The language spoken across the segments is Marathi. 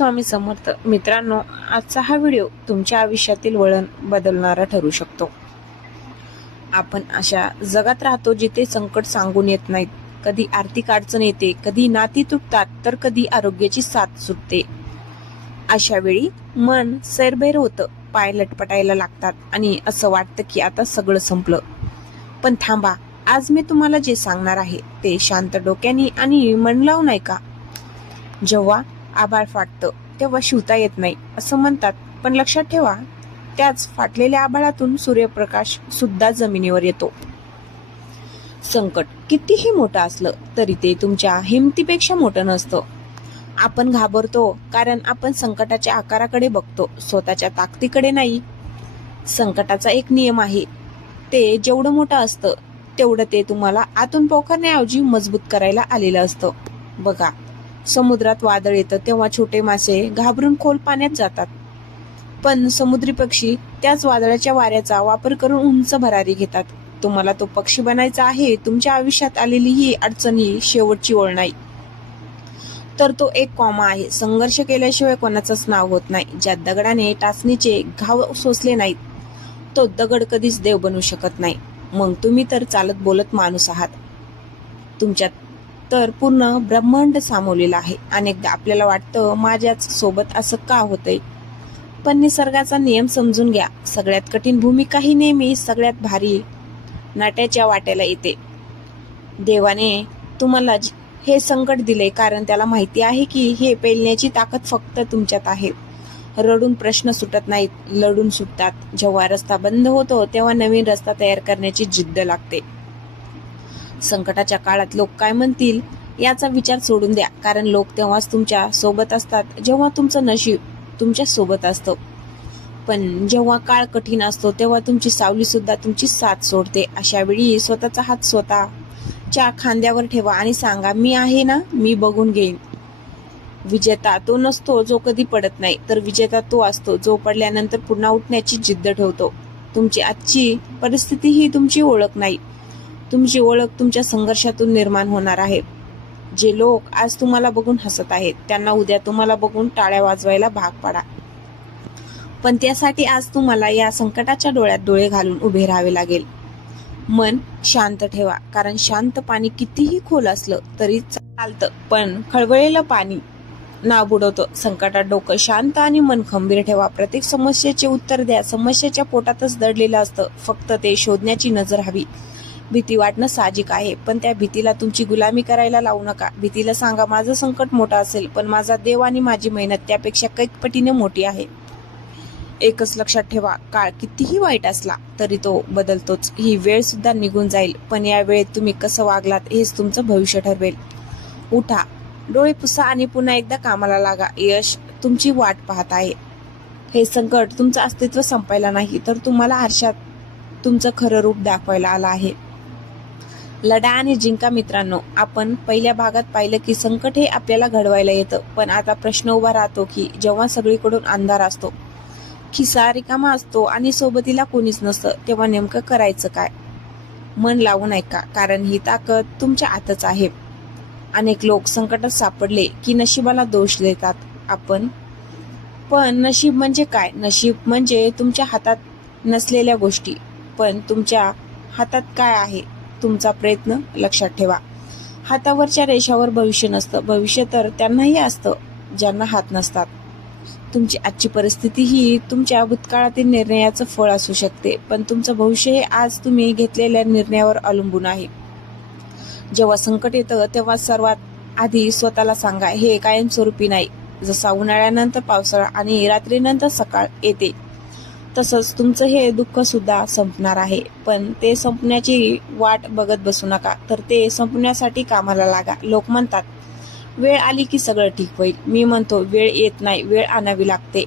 स्वामी समर्थ. मित्रांनो, आजचा हा व्हिडिओ तुमच्या आयुष्यातील वळण बदलणारा ठरू शकतो. आपण अशा जगात राहतो जिथे संकट सांगून येत नाहीत. कधी आर्थिक अडचण येते, कधी नाती तुटतात, तर कधी आरोग्याची साथ सुटते. अशा वेळी मन सैरभैर होतं, पाय लटपटायला लागतात आणि असं वाटतं की आता सगळं संपलं. पण थांबा, आज मी तुम्हाला जे सांगणार आहे ते शांत डोक्याने आणि मन लावून ऐका. जेव्हा आभाळ फाटतं तेव्हा शिवता येत नाही असं म्हणतात, पण लक्षात ठेवा, त्याच फाटलेल्या आभाळातून सूर्यप्रकाश सुद्धा जमिनीवर येतो. संकट कितीही मोठं असलं तरी ते तुमच्या हिमतीपेक्षा मोठं नसतं. आपण घाबरतो कारण आपण संकटाच्या आकाराकडे बघतो, स्वतःच्या ताकदीकडे नाही. संकटाचा एक नियम आहे, ते जेवढं मोठं असतं तेवढं ते तुम्हाला आतून पोखरण्याऐवजी मजबूत करायला आलेलं असतं. बघा, समुद्रात वादळ येतं तेव्हा छोटे मासे घाबरून खोल पाण्यात जातात, पण समुद्री पक्षी त्याच वादळाच्या वाऱ्याचा वापर करून उंच भरारी घेतात. तुम्हाला तो पक्षी बनायचा आहे. तुमच्या आयुष्यात आलेली ही अडचण ही शेवटची ओळ नाही, तर तो एक कॉमा आहे. संघर्ष केल्याशिवाय कोणाचंच नाव होत नाही. ज्या दगडाने टाचणीचे घाव सोसले नाहीत, तो दगड कधीच देव बनू शकत नाही. मग तुम्ही तर चालत बोलत माणूस आहात, तुमच्यात तर पूर्ण ब्रह्मांड सामावलेलं आहे. अनेकदा आपल्याला वाटतं माझ्याच सोबत असं का होतंय, पण निसर्गाचा नियम समजून घ्या. सगळ्यात कठीण भूमिका ही नेहमी सगळ्यात भारी नाट्याच्या वाट्याला येते. देवाने तुम्हाला हे संकट दिले कारण त्याला माहिती आहे की हे पेलण्याची ताकद फक्त तुमच्यात आहे. रडून प्रश्न सुटत नाहीत, लढून सुटतात. जेव्हा रस्ता बंद होतो तेव्हा नवीन रस्ता तयार करण्याची जिद्द लागते. संकटाच्या काळात लोक काय म्हणतील याचा विचार सोडून द्या, कारण लोक तेव्हाच तुमच्या सोबत असतात जेव्हा तुमचं नशीब तुमच्या सोबत असतं. पण जेव्हा काळ कठीण असतो तेव्हा तुमची सावली सुद्धा तुमची साथ सोडते. अशा वेळी स्वतःचा हात स्वतःच्या खांद्यावर ठेवा आणि सांगा, मी आहे ना, मी बघून घेईन. विजेता तो नसतो जो कधी पडत नाही, तर विजेता तो असतो जो पडल्यानंतर पुन्हा उठण्याची जिद्द ठेवतो. तुमची आजची परिस्थिती ही तुमची ओळख नाही, तुमची ओळख तुमच्या संघर्षातून निर्माण होणार आहे. जे लोक आज तुम्हाला बघून हसत आहेत त्यांना उद्या तुम्हाला बघून टाळ्या वाजवायला भाग पाडा. पण त्यासाठी आज तुम्हाला या संकटाच्या डोळ्यात डोळे घालून उभे राहावे लागेल. मन शांत ठेवा, कारण शांत पाणी कितीही खोल असलं तरी चालतं, पण खळबळलेलं पाणी नाव बुडवतं. संकटात डोकं शांत आणि मन खंबीर ठेवा. प्रत्येक समस्येचे उत्तर द्या. समस्येच्या पोटातच दडलेलं असतं, फक्त ते शोधण्याची नजर हवी. भीती वाटणं साहजिक आहे, पण त्या भीतीला तुमची गुलामी करायला लावू नका. भीतीला सांगा, माझं संकट मोठं असेल पण माझा देव आणि माझी मेहनत त्यापेक्षा कैक पटीने मोठी आहे. एकच लक्षात ठेवा, काळ कितीही वाईट असला तरी तो बदलतोच. ही वेळ सुद्धा निघून जाईल, पण या वेळेत तुम्ही कसं वागलात हेच तुमचं भविष्य ठरवेल. उठा, डोळे पुसा आणि पुन्हा एकदा कामाला लागा. यश तुमची वाट पाहत आहे. हे संकट तुमचं अस्तित्व संपायला नाही, तर तुम्हाला आरशात तुमचं खरं रूप दाखवायला आलं आहे. लढा आणि जिंका. मित्रांनो, आपण पहिल्या भागात पाहिलं की संकट हे आपल्याला घडवायला येतं, पण आता प्रश्न उभा राहतो की जेव्हा सगळीकडून अंधार असतो, खिसा रिकामा असतो आणि सोबतीला कोणीच नसतं, तेव्हा नेमकं करायचं काय? मन लावून ऐका, कारण ही ताकद तुमच्या आतच आहे. अनेक लोक संकटात सापडले की नशिबाला दोष देतात. पण नशीब म्हणजे काय? नशीब म्हणजे तुमच्या हातात नसलेल्या गोष्टी. पण तुमच्या हातात काय आहे? तुमचा प्रयत्न. लक्षात ठेवा, हातावरच्या रेषावर भविष्य नसतं. भविष्य तर त्यांनाही असतं ज्यांना हात नसतात. तुमची आजची परिस्थिती ही तुमच्या भूतकाळातील निर्णयाचं फळ असू शकते, पण तुमचं भविष्य हे आज तुम्ही घेतलेल्या निर्णयावर अवलंबून आहे. जेव्हा संकट येतं तेव्हा सर्वात आधी स्वतःला सांगा, हे कायमस्वरूपी नाही. जसा उन्हाळ्यानंतर पावसाळा आणि रात्रीनंतर सकाळ येते, तसंच तुमचं हे दुःख सुद्धा संपणार आहे. पण ते संपण्याची वाट बघत बसू नका, तर ते संपण्यासाठी कामाला लागा. लोक म्हणतात वेळ आली की सगळं ठीक होईल. मी म्हणतो वेळ येत नाही, वेळ आणावी लागते,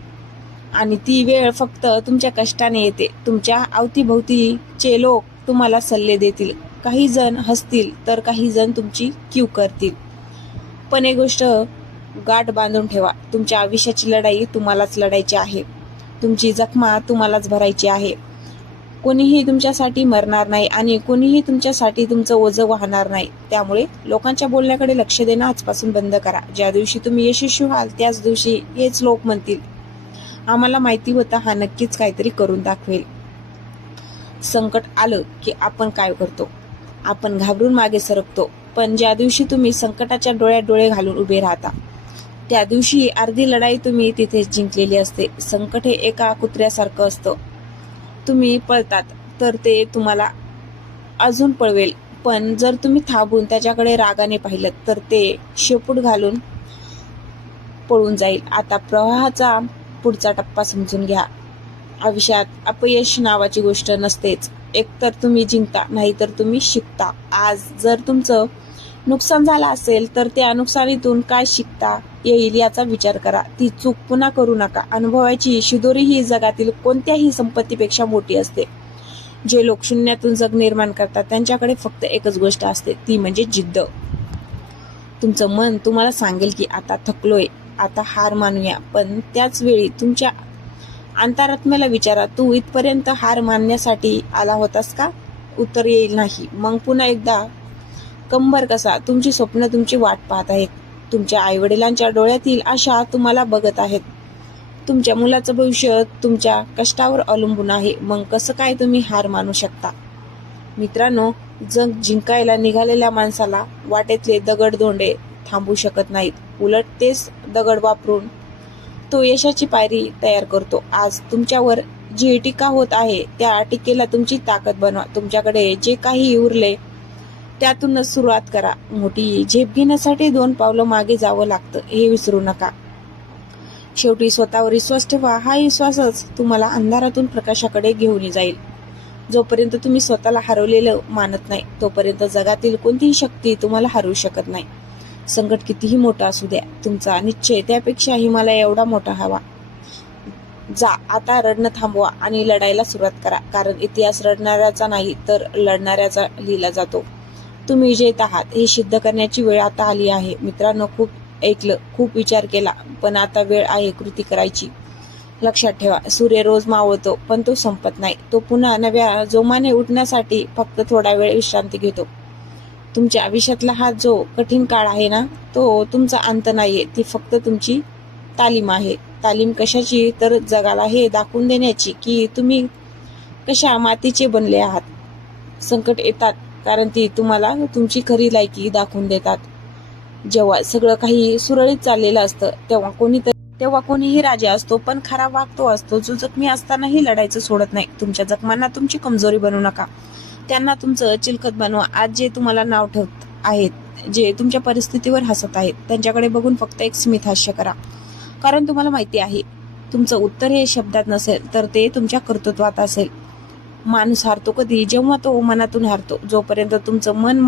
आणि ती वेळ फक्त तुमच्या कष्टाने येते. तुमच्या अवतीभोवतीचे लोक तुम्हाला सल्ले देतील, काही जण हसतील तर काही जण तुमची कीव करतील. पण एक गोष्ट गाठ बांधून ठेवा, तुमच्या आयुष्याची लढाई तुम्हालाच लढायची आहे. तुमची जखमा तुम्हालाच भरायची आहे. कोणीही तुमच्यासाठी मरणार नाही आणि कोणीही तुमच्यासाठी तुमचं ओझं वाहणार नाही. त्यामुळे लोकांच्या बोलण्याकडे लक्ष देणं आजपासून बंद करा. ज्या दिवशी तुम्ही यशस्वी व्हाल त्याच दिवशी हेच लोक म्हणतील, आम्हाला माहिती होतं हा नक्कीच काहीतरी करून दाखवेल. संकट आलं की आपण काय करतो? आपण घाबरून मागे सरकतो. पण ज्या दिवशी तुम्ही संकटाच्या डोळ्यात डोळे घालून उभे राहता त्या दिवशी अर्धी लढाई तुम्ही तिथेच जिंकलेली असते. संकट हे एका कुत्र्यासारखं असतं. तुम्ही पळतात तर ते तुम्हाला अजून पळवेल, पण जर तुम्ही थांबून त्याच्याकडे रागाने पाहिलं तर ते शेपूट घालून पळून जाईल. आता प्रवाहाचा पुढचा टप्पा समजून घ्या. आयुष्यात अपयश नावाची गोष्ट नसतेच. एकतर तुम्ही जिंकता नाहीतर तुम्ही शिकता. आज जर तुमचं नुकसान झालं असेल तर त्या नुकसानीतून काय शिकता येईल याचा विचार करा. ती चूक पुन्हा करू नका. अनुभवाची शिदोरी ही जगातील कोणत्याही संपत्तीपेक्षा मोठी असते. जे लोक शून्यातून जग निर्माण करतात त्यांच्याकडे फक्त एकच गोष्ट असते, ती म्हणजे जिद्द. तुमचं मन तुम्हाला सांगेल की आता थकलोय, आता हार मानूया, पण त्याच वेळी तुमच्या अंतरात्म्याला विचारा, तू इथपर्यंत हार मानण्यासाठी आला होतास का? उत्तर येईल नाही. मग पुन्हा एकदा कंबर कसा. तुमची स्वप्न तुमची वाट पाहत आहेत. तुमच्या आईवडिलांच्या डोळ्यातील आशा तुम्हाला बघत आहेत. तुमच्या मुलाचं भविष्य तुमच्या कष्टावर अवलंबून आहे. मग कसं काय तुम्ही हार मानू शकता? मित्रांनो, जग जिंकायला निघालेल्या माणसाला वाटेतले दगड धोंडे थांबू शकत नाहीत. उलट तेच दगड वापरून तो यशाची पायरी तयार करतो. आज तुमच्यावर जी टीका होत आहे त्या टीकेला तुमची ताकद बनवा. तुमच्याकडे जे काही उरले त्यातूनच सुरुवात करा. मोठी झेप घेण्यासाठी 2 पावलं मागे जावं लागतं हे विसरू नका. शेवटी स्वतःवर विश्वास ठेवा. हा विश्वासच तुम्हाला अंधारातून प्रकाशाकडे घेऊन जाईल. जोपर्यंत तुम्ही स्वतःला हरवलेलं मानत नाही तोपर्यंत जगातील कोणतीही शक्ती तुम्हाला हरवू शकत नाही. संकट कितीही मोठं असू द्या, तुमचा निश्चय त्यापेक्षाही मला एवढा मोठा हवा. जा, आता रडणं थांबवा आणि लढायला सुरुवात करा. कारण इतिहास रडणाऱ्याचा नाही तर लढणाऱ्याचा लिहिला जातो. तुम्ही विजयी आहात हे सिद्ध करण्याची वेळ आता आली आहे. मित्रांनो, खूप ऐकलं, खूप विचार केला, पण आता वेळ आहे कृती करायची. लक्षात ठेवा, सूर्य रोज मावळतो पण तो संपत नाही. तो पुन्हा नव्या जोमाने उठण्यासाठी फक्त थोडा वेळ विश्रांती घेतो. तुमच्या आयुष्यातला हा जो कठीण काळ आहे ना, तो तुमचा अंत नाहीये, ती फक्त तुमची तालीम आहे. तालीम कशाची? तर जगाला हे दाखवून देण्याची की तुम्ही कशा मातीचे बनले आहात. संकट येतात कारण ती तुम्हाला तुमची खरी लायकी दाखवून देतात. जेव्हा सगळं काही सुरळीत चाललेलं असतं तेव्हा कोणीही राजा असतो, पण खरा वाघ तो असतो जो जखमी असतानाही लढायचं सोडत नाही. तुमच्या जखमांना तुमची कमजोरी बनवू नका, त्यांना तुमचं चिलखत बनवा. आज जे तुम्हाला नाव ठेवत आहेत, जे तुमच्या परिस्थितीवर हसत आहेत, त्यांच्याकडे बघून फक्त एक स्मित हास्य करा. कारण तुम्हाला माहिती आहे, तुमचं उत्तर हे शब्दात नसेल तर ते तुमच्या कर्तृत्वात असेल. माणूस हारतो कधी? जेव्हा तो मनातून हारतो. जोपर्यंत तुमचं मन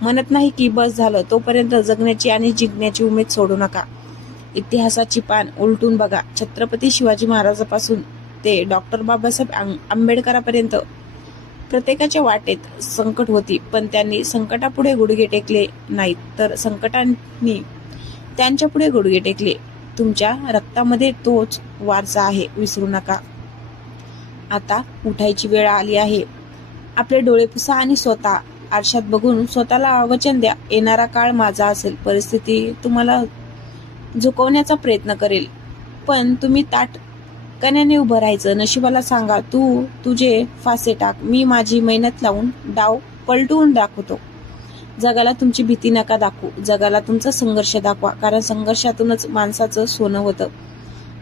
म्हणत नाही की बस झालं, तोपर्यंत जगण्याची आणि जिंकण्याची उमेद सोडू नका. इतिहासाची पान उलटून बघा. छत्रपती शिवाजी महाराजांपासून ते डॉक्टर बाबासाहेब आंबेडकरांपर्यंत प्रत्येकाच्या वाटेत संकट होती, पण त्यांनी संकटापुढे गुडघे टेकले नाहीत, तर संकटांनी त्यांच्या पुढे गुडघे टेकले. तुमच्या रक्तामध्ये तोच वारसा आहे, विसरू नका. आता उठायची वेळ आली आहे. आपले डोळे पुसा आणि स्वतः आरशात बघून स्वतःला वचन द्या, येणारा काळ माझा असेल. परिस्थिती तुम्हाला झुकवण्याचा प्रयत्न करेल, पण तुम्ही ताठ कण्याने उभं राहायचं. नशिबाला सांगा, तू तुझे फासे टाक, मी माझी मेहनत लावून डाव पलटवून दाखवतो. जगाला तुमची भीती नका दाखवू, जगाला तुमचा संघर्ष दाखवा. कारण संघर्षातूनच माणसाचं सोनं होतं.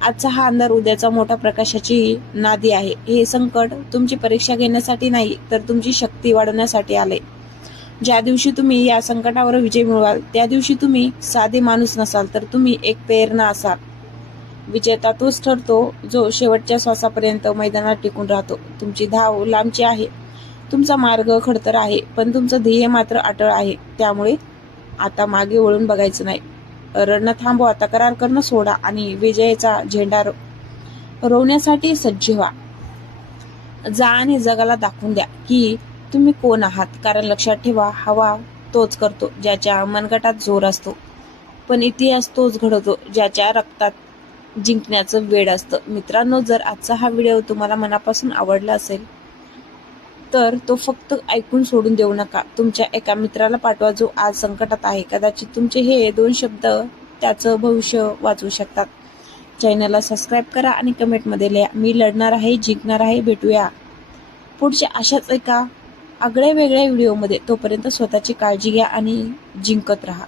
आजचा हा अंधार उद्याचा मोठा प्रकाशाची नादी आहे. हे संकट तुमची परीक्षा घेण्यासाठी नाही तर तुमची शक्ती वाढवण्यासाठी आले. ज्या दिवशी तुम्ही या संकटावर विजय मिळवाल त्या दिवशी तुम्ही साधे माणूस नसाल तर तुम्ही एक प्रेरणा असाल. विजेता तोच ठरतो जो शेवटच्या श्वासापर्यंत मैदानात टिकून राहतो. तुमची धाव लांबची आहे, तुमचा मार्ग खडतर आहे, पण तुमचं ध्येय मात्र अटळ आहे. त्यामुळे आता मागे वळून बघायचं नाही. रडणं थांबवा, तक्रार करणं सोडा आणि विजयाचा झेंडा रोवण्यासाठी सज्ज व्हा. जा आणि जगाला दाखवून द्या की तुम्ही कोण आहात. कारण लक्षात ठेवा, हवा तोच करतो ज्याच्या मनगटात जोर असतो, पण इतिहास तोच घडवतो ज्याच्या रक्तात जिंकण्याचं वेड असतं. मित्रांनो, जर आजचा हा व्हिडिओ तुम्हाला मनापासून आवडला असेल तर तो फक्त ऐकून सोडून देऊ नका. तुमच्या एका मित्राला पाठवा जो आज संकटात आहे. कदाचित तुमचे हे 2 शब्द त्याचं भविष्य वाचवू शकतात. चॅनलला सबस्क्राईब करा आणि कमेंटमध्ये लिहा, मी लढणार आहे, जिंकणार आहे. भेटूया पुढच्या अशाच एका आगळ्या वेगळ्या व्हिडिओमध्ये. तोपर्यंत स्वतःची काळजी घ्या आणि जिंकत राहा.